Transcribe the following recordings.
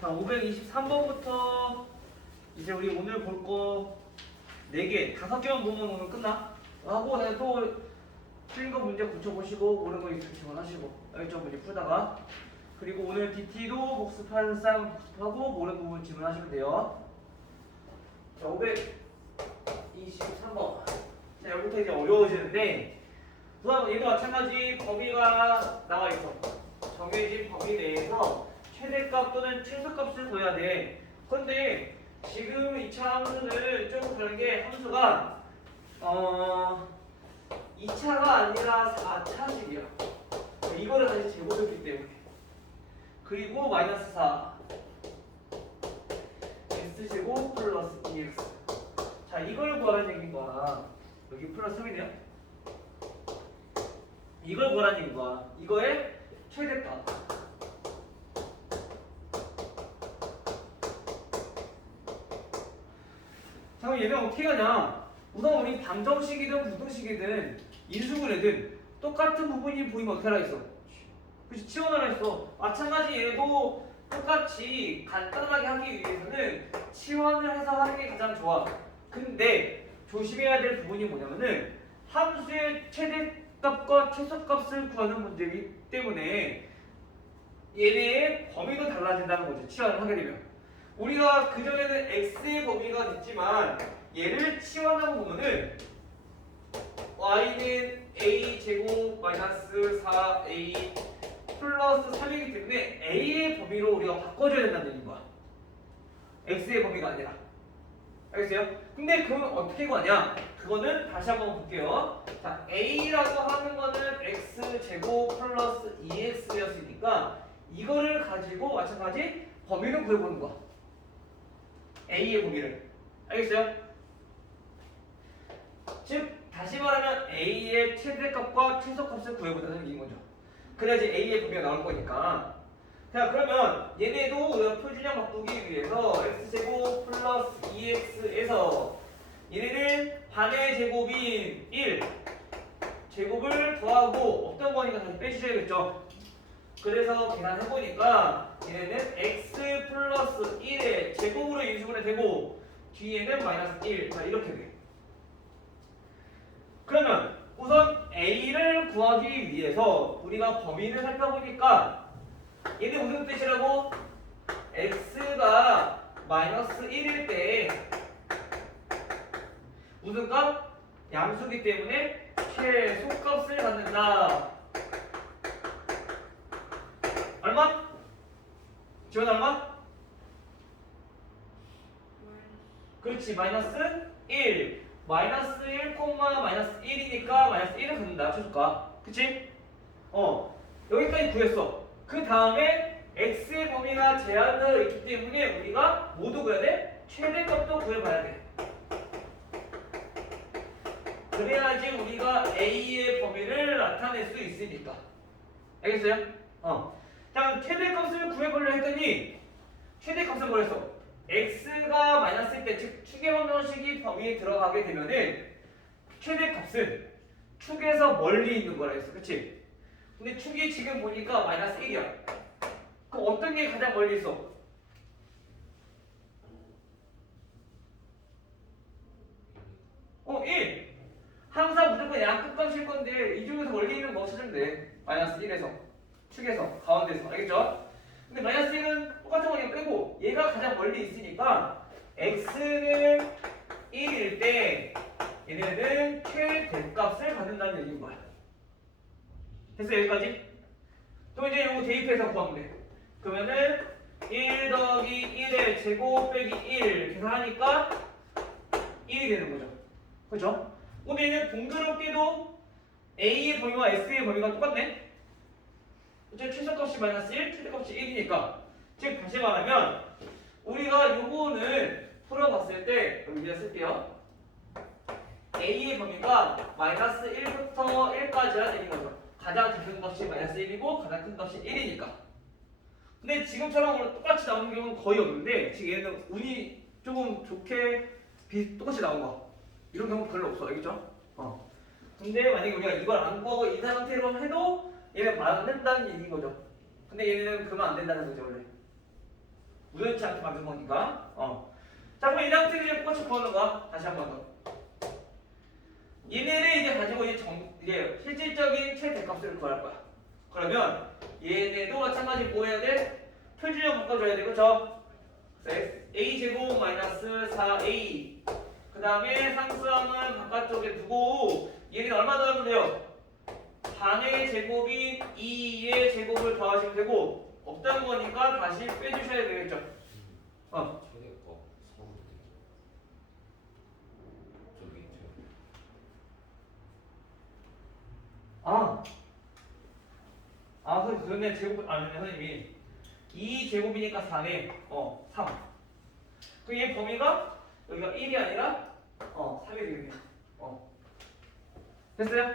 자, 523번부터 이제 우리 오늘 볼 거 4개, 5개만 보면 오늘 끝나? 하고 또 틀린 거 문제 고쳐보시고 모르는 거 있으면 지원하시고 1점 문제 풀다가 그리고 오늘 DT도 복습한 쌍 복습하고 모르는 부분 질문하시면 돼요. 자, 523번. 자, 여기부터 이제 어려워지는데 우선 얘도 마찬가지 범위가 나와 있어. 정해진 범위 내에서 최대값 또는 최소값을 둬야 돼. 그런데 지금 2차 함수는 조금 다른 게 함수가 2차가 아니라 4차식이야. 이거를 다시 제곱했기 때문에. 그리고 마이너스 4 x제곱 플러스 2x. 자, 이걸 구하라는 얘기인 거야. 여기 플러스 3이네요. 이걸 구하라는 얘기인 거야. 이거의 최대값. 자, 그럼 얘는 어떻게 하냐? 우선 우리 방정식이든 부등식이든 인수분해든 똑같은 부분이 보이면 어떻게 하라 했어? 그치, 치환하라 했어. 마찬가지 얘도 똑같이 간단하게 하기 위해서는 치환을 해서 하는 게 가장 좋아. 근데 조심해야 될 부분이 뭐냐면은 함수의 최대값과 최소값을 구하는 문제이기 때문에 얘네의 범위도 달라진다는 거죠. 치환을 하게 되면. 우리가 그전에는 x의 범위가 됐지만 얘를 치환하고 보면은 y는 a제곱 마이너스 4a 플러스 3이기 때문에 a의 범위로 우리가 바꿔줘야 된다는 얘기인 거야. x의 범위가 아니라. 알겠어요? 근데 그건 어떻게 구하냐? 그거는 다시 한번 볼게요. 자, a라고 하는 거는 x제곱 플러스 2x였으니까 이거를 가지고 마찬가지 범위를 구해보는 거야. a의 범위를. 알겠어요? 즉 다시 말하면 a의 최대값과 최소값을 구해보자는 얘기인 거죠. 그래야지 a의 범위가 나올 거니까. 자, 그러면 얘네도 우리가 표준형 바꾸기 위해서 x제곱 플러스 2x에서 얘네는 반의 제곱인 1 제곱을 더하고 없던 거니까 다시 빼주셔야겠죠. 그래서 계산해보니까 얘네는 x 플러스 1의 제곱으로 인수분해 되고 뒤에는 마이너스 1. 자, 이렇게 돼. 그러면 우선 a를 구하기 위해서 우리가 범위를 살펴보니까 얘네 무슨 뜻이라고? x가 마이너스 1일 때 무슨 값? 양수기 때문에 최소값을 갖는다. 얼마? 지원 얼마? 그렇지, 마이너스 1. 마이너스 1, 마이너스 1이니까 마이너스 1을 갖는다. 최소값. 그치? 여기까지 구했어. 그 다음에 x의 범위가 제한되어 있기 때문에 우리가 뭐도 구해야 돼? 최대값도 구해봐야 돼. 그래야지 우리가 a의 범위를 나타낼 수 있으니까. 알겠어요? 자, 최대값을 구해보려 했더니 최대값은 뭐랬어? x가 마이너스일 때, 즉 축의 방정식이 범위에 들어가게 되면은 최대값은 축에서 멀리 있는 거라 했어. 그치? 근데 축이 지금 보니까 마이너스 1이야. 그럼 어떤 게 가장 멀리 있어? 1. 항상 무조건 양끝값일 건데 이 중에서 멀리 있는 거 찾으면 돼. 마이너스 1에서 축에서 가운데서. 알겠죠? 근데 마이너스 1은 똑같은 거 그냥 빼고 얘가 가장 멀리 있으니까 x는 1일 때 얘네는 최대값을 받는다는 얘기인 거야. 됐어? 여기까지? 또 이제 요거 대입해서 구하면 돼. 그러면은 1 더하기 1의 제곱 빼기 1 계산하니까 1이 되는 거죠. 그렇죠? 근데 얘는 동그랗게도 a의 범위와 x의 범위가 똑같네. 최소값이 마이너스 1, 최대값이 1이니까. 즉 다시 말하면 우리가 요거는 풀어봤을 때 여기 위에 쓸게요. a의 범위가 마이너스 1부터 1까지라는 얘기인 거죠. 가장 작은 값이 마이너스 1이고 가장 큰 값이 1이니까. 근데 지금처럼 똑같이 나오는 경우는 거의 없는데 지금 얘는 운이 조금 좋게 똑같이 나온 거. 이런 경우 별로 없어. 알겠죠? 근데 만약에 우리가 이걸 안 구하고 이 상태로 해도 얘는 맞는다는 얘기인 거죠. 근데 얘는 그러면 안 된다는 거죠, 원래. 우연치 않게 만든 거니까. 자, 그럼 이 상태를 이제 똑같이 구하는 거야. 다시 한 번 더. 얘네를 이제 가지고 이제 실질적인 최대값을 구할 거야. 그러면 얘네도 마찬가지 뭐 해야 돼? 표준형 바꿔줘야 돼, 그쵸? a제곱 마이너스 4a. 그 다음에 상수함은 바깥쪽에 두고 얘는 얼마 더하면 돼요? 반의 제곱인 2의 제곱을 더하시면 되고 없다는 거니까 다시 빼주셔야 되겠죠? 최대값 3. 저기 그러네 제곱 아니네 선생님이 2 제곱이니까 4네 3. 그럼 얘 범위가 여기가 1이 아니라 3이 되겠네. 됐어요?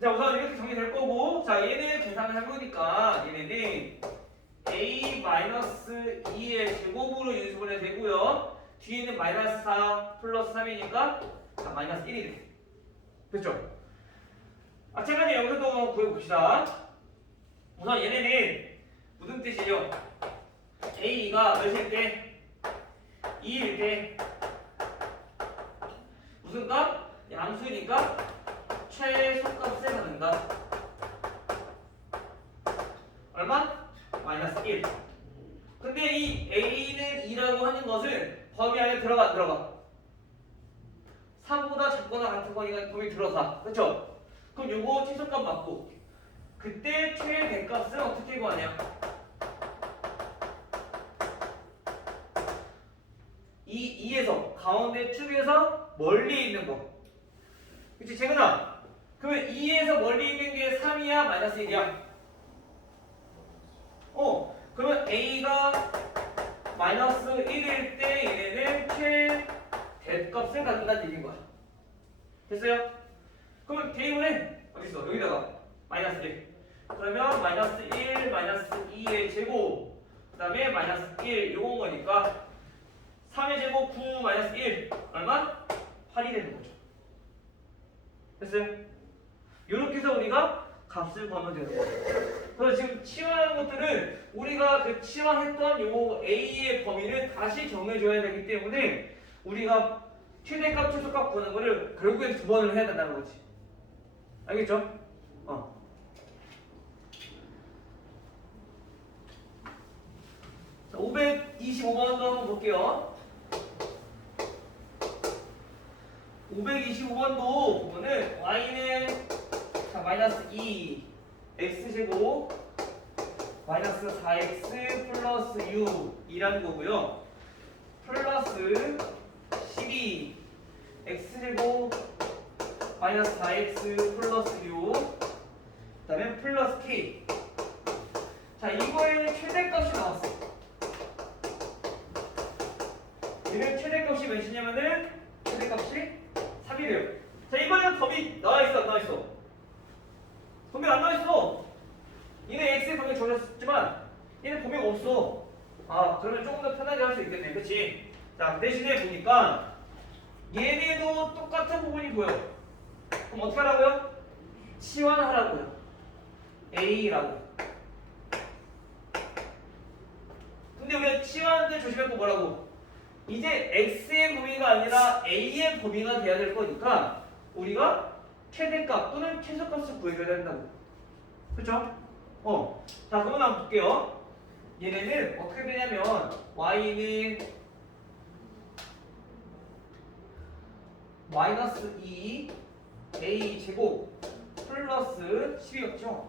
자, 우선 이렇게 정리될 거고, 자, 얘는 계산을 해보니까 얘네는 a-2의 제곱으로 인수분해 되고요. 뒤에는 마이너스 4 플러스 3이니까 마이너스 1이 돼. 됐죠? 제가 여기서 또 구해봅시다. 우선 얘네는 무슨 뜻이죠? a가 몇일 때? 2일 때 무슨 값? 양수니까 최소값을 갖는다. 얼마? 마이너스 1. 근데 이 a는 2라고 하는 것은 범위 안에 들어가 안 들어가? 3보다 작거나 같은 거니까 범위 들어가. 그렇죠? 그럼 요거 최소값 맞고 그때 최대값은 어떻게 구하냐? 이 2에서 가운데 축에서 멀리 있는 거. 그치 재근아? 그러면 2에서 멀리 있는 게 3이야 마이너스 1이야? 그러면 a가 마이너스 1일 때 얘네는 최대값을 갖는다는 얘기인 거야. 됐어요? 그러면 대입을 해. 어딨어? 여기다가 마이너스 1. 그러면 마이너스 1 마이너스 2의 제곱 그 다음에 마이너스 1 요건 거니까 3의 제곱 9 마이너스 1 얼마? 8이 되는 거죠. 됐어요? 이렇게 해서 우리가 값을 구하면 되는 거예요. 그래서 지금 치환하는 것들은 우리가 그 치환했던 요 a의 범위를 다시 정해줘야 되기 때문에 우리가 최대값, 최소값 구하는 거를 결국엔 2번을 해야 된다는 거지. 알겠죠? 자, 525번도 한번 볼게요. 525번도 보면은 y는 자, 마이너스 2 x제곱 마이너스 4x 플러스 6이라는 거고요. 플러스 12 x제곱 마이너스 4x 플러스 6 그 다음에 플러스 k. 자, 이거의 최대값이 나왔어. 얘는 최대값이 몇이냐면은 최대값이 3이래요. 자, 이번에는 범위 나와있어 안 나와있어? 범위 안 나와있어. 얘는 x의 범위 정해졌지만 얘는 범위가 없어. 그러면 조금 더 편하게 할 수 있겠네. 그치? 자, 대신에 보니까 얘네도 똑같은 부분이 보여. 그럼 어떻게 하라고요? 치환하라고요. a라고. 근데 우리가 치환할 때 조심할 거 뭐라고? 이제 x의 범위가 아니라 a의 범위가 돼야 될 거니까 우리가 최대값 또는 최소값을 구해줘야 된다고. 그쵸? 자, 그러면 한번 볼게요. 얘네는 어떻게 되냐면 y는 마이너스 2 a 제곱 플러스 12였죠?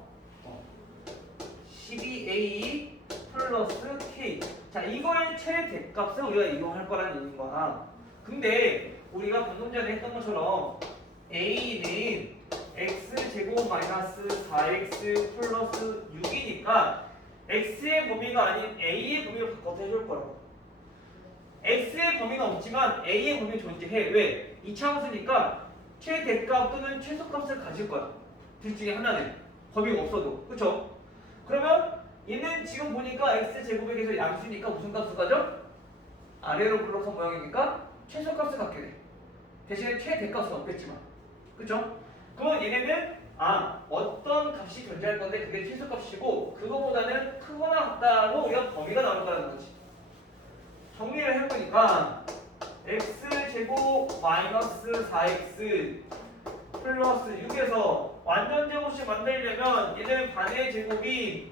12a 플러스 k. 자, 이거의 최대값을 우리가 이용할 거라는 얘기인 거야. 근데 우리가 방금 전에 했던 것처럼 a는 x제곱 마이너스 4x 플러스 6이니까 x의 범위가 아닌 a의 범위로 바꿔서 해줄 거라고. x의 범위는 없지만 a의 범위는 존재해. 왜? 이차함수니까 최대값 또는 최소값을 가질 거야. 둘 중에 하나는 범위가 없어도. 그쵸? 그러면 얘는 지금 보니까 x제곱에 대해서 양수니까 무슨 값을 가져? 아래로 블록한 모양이니까 최소값을 갖게 돼. 대신에 최대값은 없겠지만. 그쵸? 그러면 얘네는 어떤 값이 존재할 건데 그게 최소값이고 그거보다는 크거나 같다고 우리가 범위가 나올 거라는 거지. 정리를 해보니까 x제곱 마이너스 4x 플러스 6에서 완전 제곱식 만들려면 얘는 반의 제곱이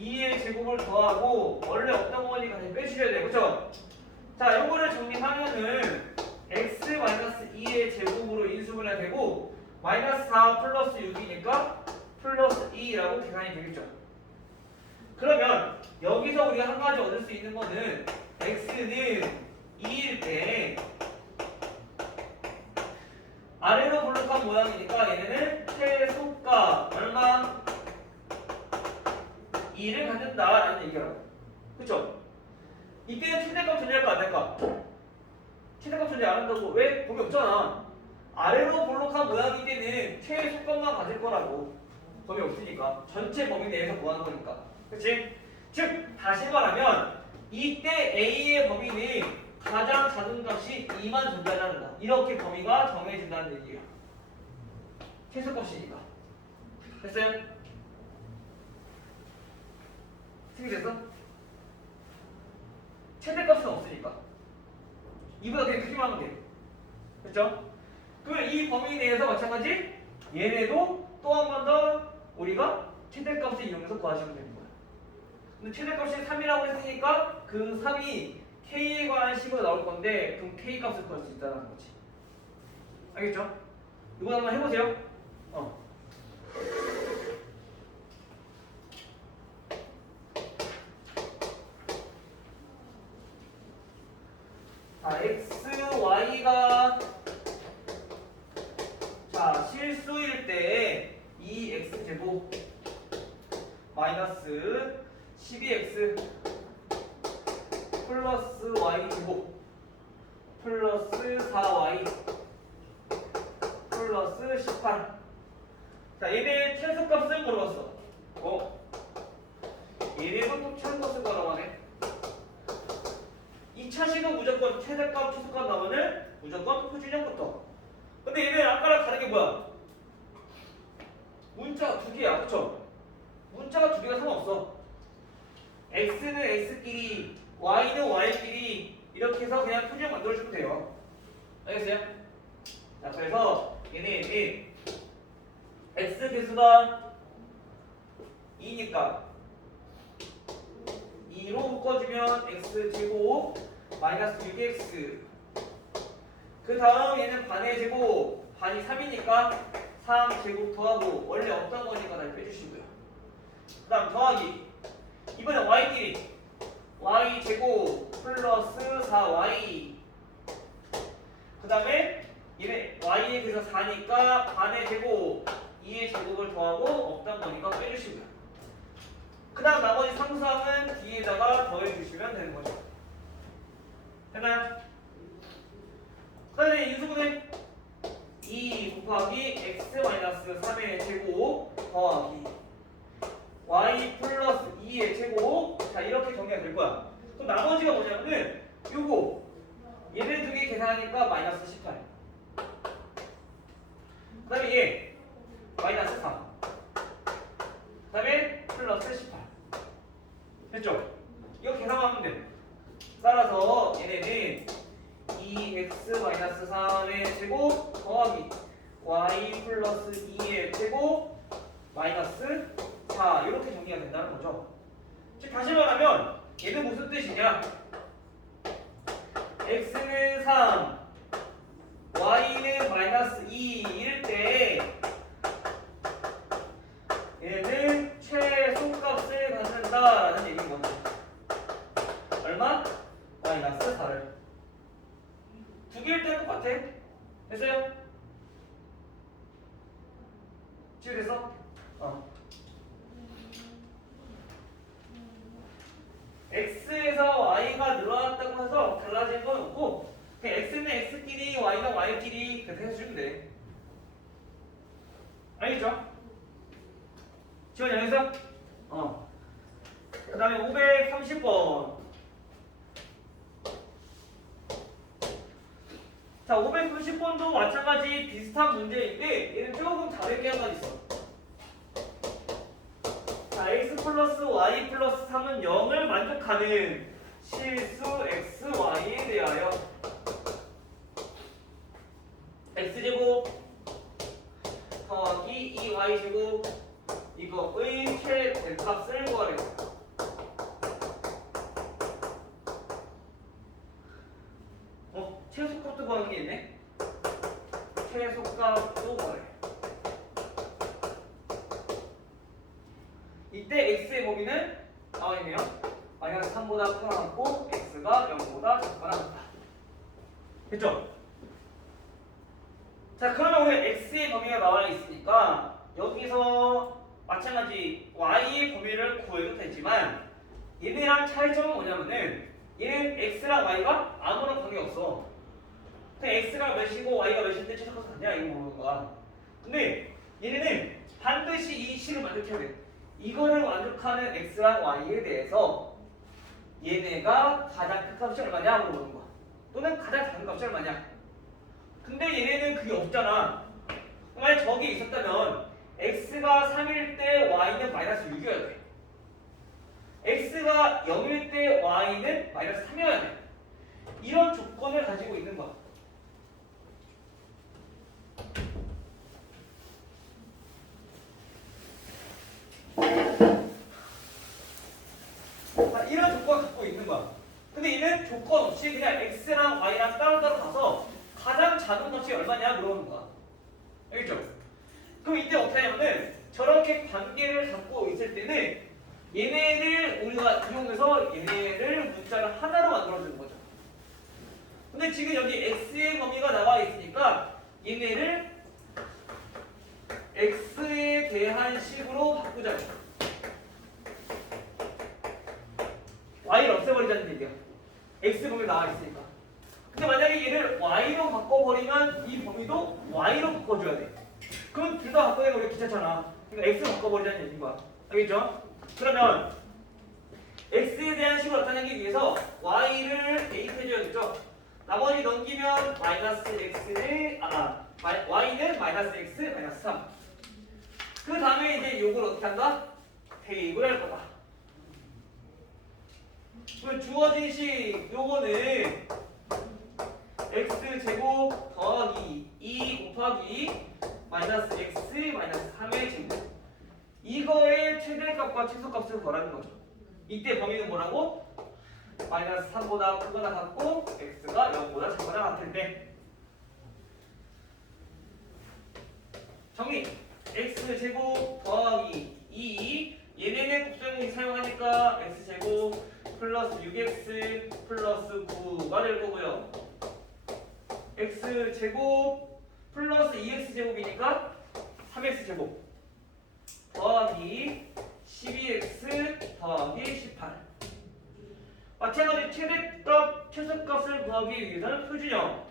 2의 제곱을 더하고 원래 없던 거니까 다시 빼주셔야 돼요. 그쵸? 자, 요거를 정리하면은 x 마이너스 2의 제곱으로 인수분해 되고 마이너스 4 플러스 6이니까 플러스 2라고 계산이 되겠죠. 그러면 여기서 우리가 한 가지 얻을 수 있는 거는 x는 2일 때 아래로 볼록한 모양이니까 얘네는 최소값 얼마? 2를 갖는다라는 얘기라고. 그쵸? 이때는 최대값 존재할까 안 할까? 최대값 존재 안 한다고. 왜? 범위 없잖아. 아래로 볼록한 모양일 때는 최소값만 가질 거라고. 범위 없으니까. 전체 범위 내에서 구하는 거니까. 그치? 즉 다시 말하면 이때 A의 범위는 가장 작은 값이 2만 존재한다. 이렇게 범위가 정해진다는 얘기예요. 최소값이니까. 됐어요? 승리됐어? 최대값은 없으니까. 이보다 그냥 크기만 하면 돼. 됐죠? 그러면 이 범위 내에서 마찬가지 얘네도 또 한 번 더 우리가 최대값을 이용해서 구하시면 되는 거야. 근데 최대값이 3이라고 했으니까 그 3이 K에 관한 식으로 나올 건데 그럼 K 값을 구할 수 있다는 거지. 알겠죠? 이거 한번 해보세요. 자, x, y가 실수일 때 2x제곱 마이너스 12x 플러스 y제곱 플러스 4y 플러스 18. 자, 얘네 최소값을 물어봤어. 얘네도 또 최소값을 구하라고 하네. 2차식은 무조건 최대값, 최소값 나오는 무조건 표준형부터. 근데 얘네 아까랑 다른 게 뭐야? 문자가 두 개야, 그쵸? 문자가 두 개가 상관없어. x는 x끼리, y는 y끼리 이렇게 해서 그냥 표준형 만들어주면 돼요. 알겠어요? 자, 그래서 얘네 x 개수가 2니까 2로 묶어주면 x제곱 마이너스 6x 그 다음 얘는 반의 제곱 반이 3이니까 3제곱 더하고 원래 없던 거니까 다 빼주시고요. 그 다음 더하기 이번엔 y끼리 y제곱 플러스 4y 그 다음에 얘네 y에 비해서 4니까 반의 제곱 2의 제곱을 더하고 없던 거니까 빼주시고요. 그 다음 나머지 상수항은 뒤에다가 더해주시면 되는 거죠. 됐나요? 그 다음에 인수분해 2 곱하기 x-3의 제곱 더하기 y 플러스 2의 제곱. 자, 이렇게 정리가 될 거야. 그럼 나머지가 뭐냐면은 요거 얘네 두 개 계산하니까 마이너스 18. 그 다음에 얘 마이너스 4. 그 다음에 플러스 18. 됐죠? 이거 계산하면 돼. 따라서 얘네는 2x-3의 제곱 더하기 y 플러스 2의 제곱 마이너스 4 이렇게 정리가 된다는 거죠. 즉 다시 말하면 얘는 무슨 뜻이냐? x는 3 y는 마이너스 2일 때 얘는 최소값을 갖는다라는 얘기인 거죠. 얼마? 마이너스 4를. 두 개일 때 똑같아. 됐어요? 지금 됐어? x에서 y가 늘어났다고 해서 달라진 건 없고 그냥 x는 x끼리 y는 y끼리 그렇게 해주면 돼. 알겠죠? 지금 여기서? 그 다음에 530번. 자, 530번도 마찬가지 비슷한 문제인데 얘는 조금 다른 게 한 가지 있어. 플러스 y 플러스 3은 0을 만족하는 실수 xy에 대하여 x제곱 더하기 2y제곱 이거의 최대값을 구하래. 최소값도 구하는 게 있네. 최소값도 구하래. 이때 x의 범위는 나와 있네요. 마이너스 3보다 크거나 같고 x가 0보다 작거나 같다. 됐죠? 자, 그러면 우리 x의 범위가 나와 있으니까 여기서 마찬가지 y의 범위를 구해도 되지만 얘네랑 차이점은 뭐냐면은 얘는 x랑 y가 아무런 관계없어. 그냥 x가 몇이고 y가 몇인데 최소값은 같냐 이거 모르는 거야. 근데 얘네는 반드시 이 식을 만족해야 돼. 이거를 만족하는 x랑 y에 대해서 얘네가 가장 큰 값이 얼마냐 물어보는 거야. 또는 가장 작은 값이 얼마냐. 근데 얘네는 그게 없잖아. 만약 저기 있었다면 x가 3일 때 y는 마이너스 6이어야 돼. x가 0일 때 y는 마이너스 3이어야 돼. 이런 조건을 가지고 있는 거야. 이런 조건을 갖고 있는 거야. 근데 얘는 조건 없이 그냥 x랑 y랑 따로따로 가서 가장 작은 값이 얼마냐 물어보는 거야. 알겠죠? 그럼 이때 어떻게 하냐면은 저렇게 관계를 갖고 있을 때는 얘네를 우리가 이용해서 얘네를 문자를 하나로 만들어주는 거죠. 근데 지금 여기 x의 범위가 나와 있으니까 얘네를 x에 대한 식으로 바꾸자. y를 없애버리자는 얘기야. x 범위 나와 있으니까. 근데 만약에 얘를 y로 바꿔버리면 이 범위도 y로 바꿔줘야 돼. 그럼 둘 다 바꿔내면 우리 귀찮잖아. 그러니까 x로 바꿔버리자는 얘기인 거야. 알겠죠? 그러면 x에 대한 식을 나타내기 위해서 y를 대입해줘야겠죠? 나머지 넘기면 마이너스 x를 y는 마이너스 x 마이너스 3. 그 다음에 이제 요걸 어떻게 한다? 대입을 할 거다. 그럼 주어진 식 요거는 x제곱 더하기 2 곱하기 마이너스 x 마이너스 3의 제곱. 이거의 최대값과 최소값을 구하라는 거죠. 이때 범위는 뭐라고? 마이너스 3보다 크거나 같고 x가 0보다 작거나 같을 때. 정리. x제곱 더하기 2 얘네는 곱셈공식 사용하니까 x제곱 플러스 6x 플러스 9가 될 거고요. x제곱 플러스 2x제곱이니까 3x제곱 더하기 12x 더하기 18. 마찬가지 최대값, 최소값을 구하기 위해서는 표준형.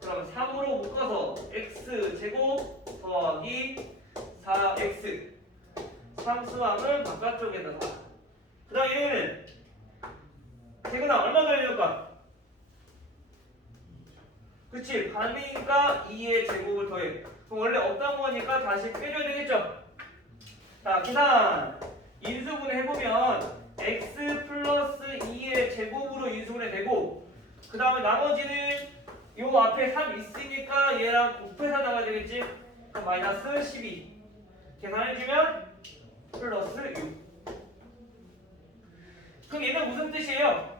그럼 3으로 묶어서 x제곱 더하기 4x. 함수함을 바깥쪽에다가. 그 다음 얘는 제곱당 얼마 더해줄까? 그치, 반이니까 2의 제곱을 더해. 그럼 원래 없던 거니까 다시 빼줘야 되겠죠? 자, 계산 인수분해 해보면 x 플러스 2의 제곱으로 인수분해 되고, 그 다음에 나머지는 요 앞에 3 있으니까 얘랑 곱해서 나가야 되겠지? 그럼 마이너스 12 계산해주면 플러스 6. 그럼 얘는 무슨 뜻이에요?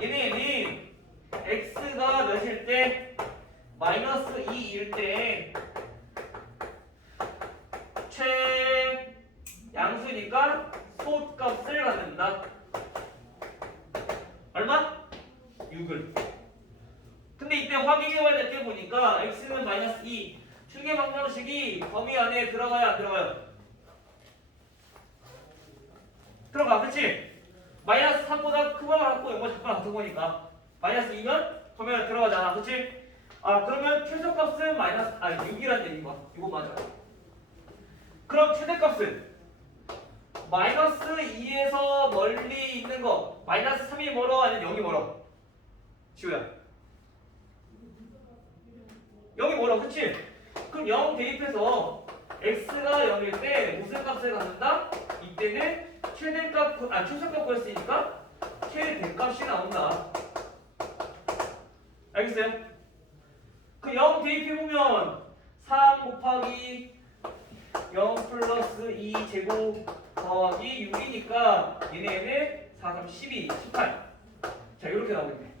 얘는 x가 몇일 때? 마이너스 2일 때 최양수니까 소값을 갖는다. 얼마? 6을. 근데 이때 확인해봐야 될 게 보니까 x는 마이너스 2 충계 방정식이 범위 안에 들어가요 안 들어가요? 들어가. 그치? 마이너스 3보다 크거나 같고 0보다 작거나 같은 거니까 마이너스 2면 범위 안에 들어가잖아. 그치? 그러면 최소값은 마이너스 6이라는 얘기인 거야. 이거 맞아. 그럼 최대값은 마이너스 2에서 멀리 있는 거 마이너스 3이 멀어 아니면 0이 멀어? 지우야 0이 멀어. 그치? 그럼 0 대입해서 x가 0일 때 무슨 값을 갖는다? 이때는 최소값 구했으니까 최대값이 나온다. 알겠어요? 그 0 대입해보면 3 곱하기 0 플러스 2 제곱 더하기 6이니까 얘네는 4, 3, 12, 18. 자, 이렇게 나오겠네.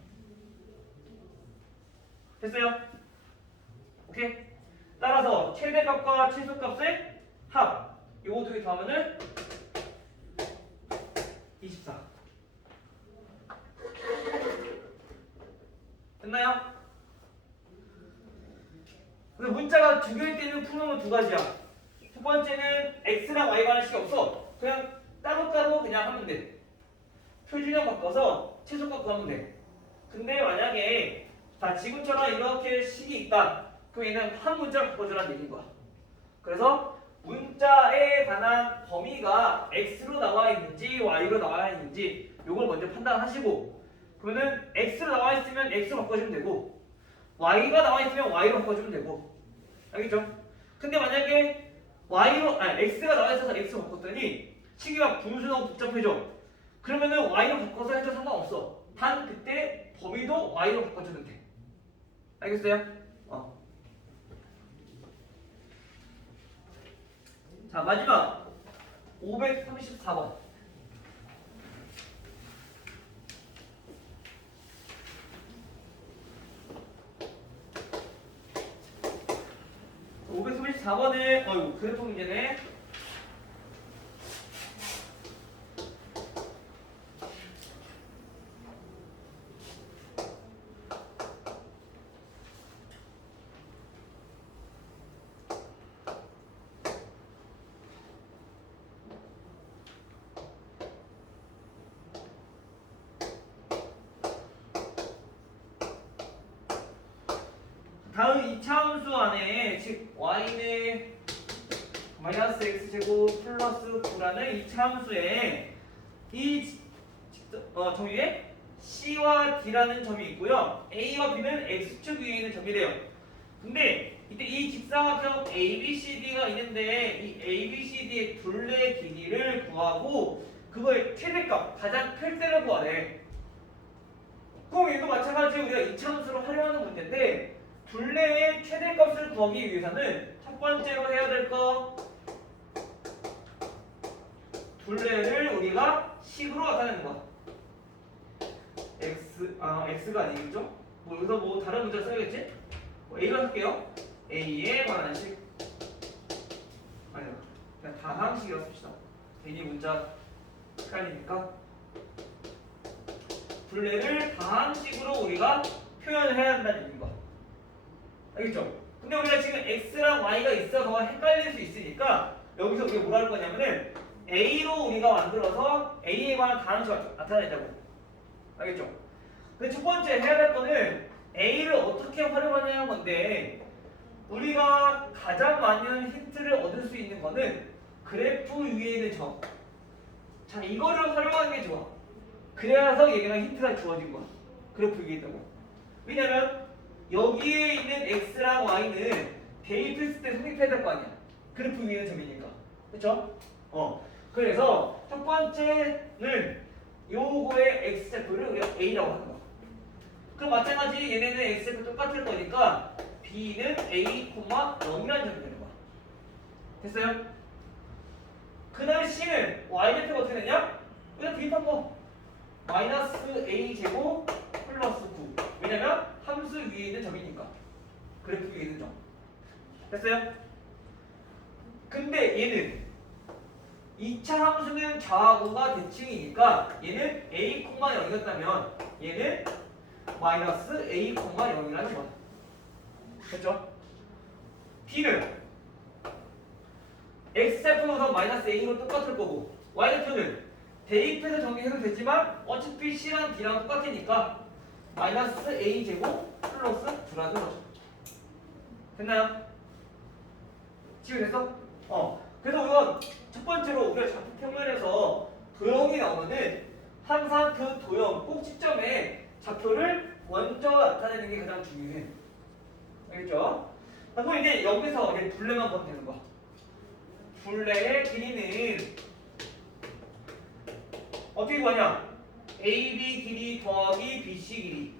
됐어요? 오케이? 따라서 최대값과 최소값의 합. 요거 두 개 더하면은 24. 됐나요? 근데 문자가 두 개일 때는 푸는 건 두 가지야. 첫 번째는 x랑 y가 하나씩 없어. 그냥 따로따로 그냥 하면 돼. 표준형 바꿔서 최소값 구하면 돼. 근데 만약에 자 지금처럼 이렇게 식이 있다. 그럼 얘는 한 문자를 바꿔주라는 얘기인 거야. 그래서 문자에 관한 범위가 x로 나와 있는지 y로 나와 있는지 요걸 먼저 판단하시고, 그러면은 x로 나와 있으면 x로 바꿔주면 되고 y가 나와 있으면 y로 바꿔주면 되고. 알겠죠? 근데 만약에 x가 나와 있어서 x로 바꿨더니 식이 막 분수하고 복잡해져. 그러면은 y로 바꿔서 해도 상관없어. 단 그때 범위도 y로 바꿔주면 돼. 알겠어요? 자, 마지막 534번. 그래프 문제네. 다음 이차함수 안에 즉 y는 마이너스 x제곱 플러스 9라는 이차함수에 이 정의에 c와 d라는 점이 있고요. a와 b는 x축 위에 있는 점이래요. 근데 이때 이 직사각형 ABCD가 있는데 이 ABCD의 둘레 길이를 구하고 그거의 최대값, 가장 클 때를 구하래. 그럼 얘도 마찬가지로 우리가 이차함수로 활용하는 문제인데 둘레의 최대값을 구하기 위해서는 첫 번째로 해야 될 거, 둘레를 우리가 식으로 나타내는 거. x가 아니겠죠? 뭐 여기서 뭐 다른 문자 써야겠지? a로 할게요. a에 관한 식. 아니요, 그냥 다항식이라고 씁시다. 괜히 문자 헷갈리니까. 둘레를 다항식으로 우리가 표현을 해야 한다는 얘기인 거. 알겠죠? 근데 우리가 지금 x랑 y가 있어서 헷갈릴 수 있으니까 여기서 우리가 뭐라 할 거냐면은 a로 우리가 만들어서 a에 관한 다항식을 나타내자고. 알겠죠? 근데 첫 번째 해야 될 거는 a를 어떻게 활용하냐는 건데, 우리가 가장 많은 힌트를 얻을 수 있는 거는 그래프 위에 있는 점. 자, 이거를 활용하는 게 좋아. 그래서 얘가 힌트가 주어진 거야. 그래프 위에 있다고. 왜냐면 여기에 있는 x랑 y는 대입했을 때 성립해야 될 거 아니야. 그래프 위에 있는 점이니까. 그렇죠? 그래서 첫 번째는 요거의 x제표를 우리가 a라고 하는 거야. 그럼 마찬가지 얘네는 x제표 똑같을 거니까 b는 a, 0이라는 점이 되는 거야. 됐어요? 그 다음에 c는 y제표가 어떻게 되냐? 그냥 대입한 거. 마이너스 a 제곱 플러스 9. 왜냐면 함수 위에 있는 점이니까. 그래프 위에 있는 점. 됐어요? 근데 얘는 2차 함수는 좌하고가 대칭이니까 얘는 a, 0이었다면 얘는 마이너스 a, 0이라는 거야. 됐죠? d는 x제표에서 마이너스 a로 똑같을 거고 y제표는 대입해서 정리해도 되지만 어차피 c랑 d랑 똑같으니까 마이너스 a 제곱 플러스 2라는 거죠. 됐나요? 지금 됐어? 그래서 우선 첫 번째로 우리가 좌표 평면에서 도형이 나오면은 항상 그 도형 꼭 시점에 좌표를 먼저 나타내는 게 가장 중요해. 알겠죠? 그럼 이제 여기서 이제 둘레만 보면 되는 거야. 둘레의 길이는 어떻게 구하냐? AB 길이 더하기 BC 길이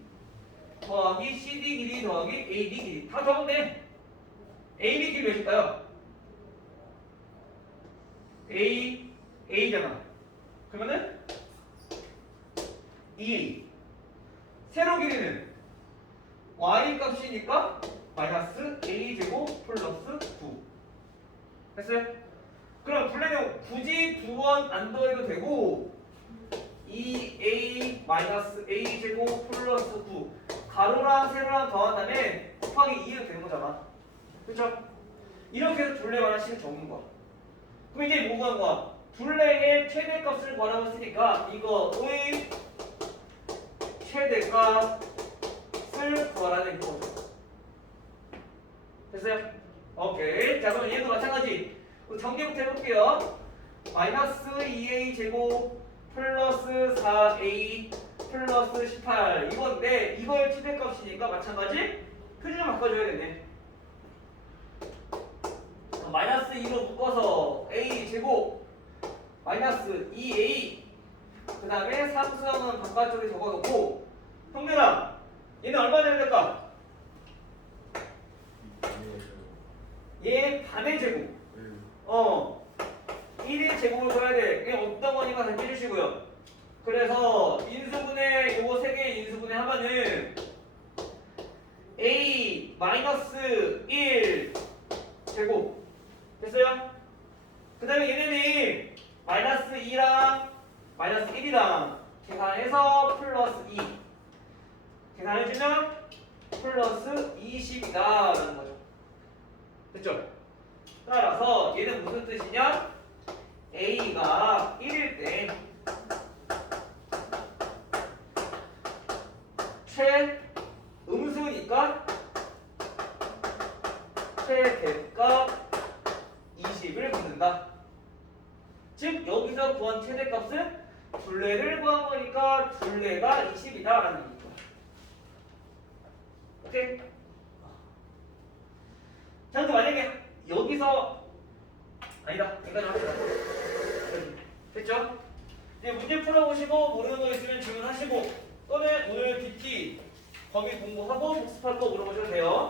더하기 CD 길이 더하기 AD 길이 다 더하면 AB 길이 몇일까요? A잖아. 그러면은 2A. 세로 길이는 Y 값이니까 마이너스 A제곱 플러스 9. 됐어요? 그럼 둘레는 굳이 두 번 안 더해도 되고 2A 마이너스 A제곱 플러스 9 가로랑 세로랑 더한 다음에 곱하기 2로 되는 거잖아. 그쵸? 이렇게 해서 둘레 하나씩 적는 거야. 그럼 이제 뭐 구하는 거야? 둘레의 최대값을 구하라고 했으니까 이거의 최대값을 구하라는 거죠. 됐어요? 오케이. 자, 그럼 얘도 마찬가지. 전개부터 해볼게요. 마이너스 2A 제곱 플러스 4A 플러스 18 이건데 이거의 최대값이니까 마찬가지 표준을 바꿔줘야겠네. 마이너스 2로 묶어서 A 제곱 마이너스 2A 그 다음에 상수항은 바깥쪽에 적어놓고 형들아 얘는 얼마 되면 될까? 얘 반의 제곱 1의 제곱을 써야 돼. 이게 어떤 거니까 다 해주시고요. 그래서 인수분해 요거 3개 인수분해 하면은 A 마이너스 1 제곱 됐어요? 그 다음에 얘네는 마이너스 2랑 마이너스 1이랑 계산해서 플러스 2 계산해주면 플러스 20이다 라는 거죠. 됐죠? 따라서 얘는 무슨 뜻이냐? A가 1일 때 최음수니까 최대값 20을 묻는다. 즉 여기서 구한 최대값은 둘레를 구한 거니까 둘레가 20이다 라는 얘기죠. 오케이? 자, 근데 만약에 여기서 아니다. 여기까지 합시다. 됐죠? 이제 문제 풀어보시고 모르는 거 있으면 질문하시고 또는 오늘 DT 거기 공부하고 복습할 거 물어보셔도 돼요.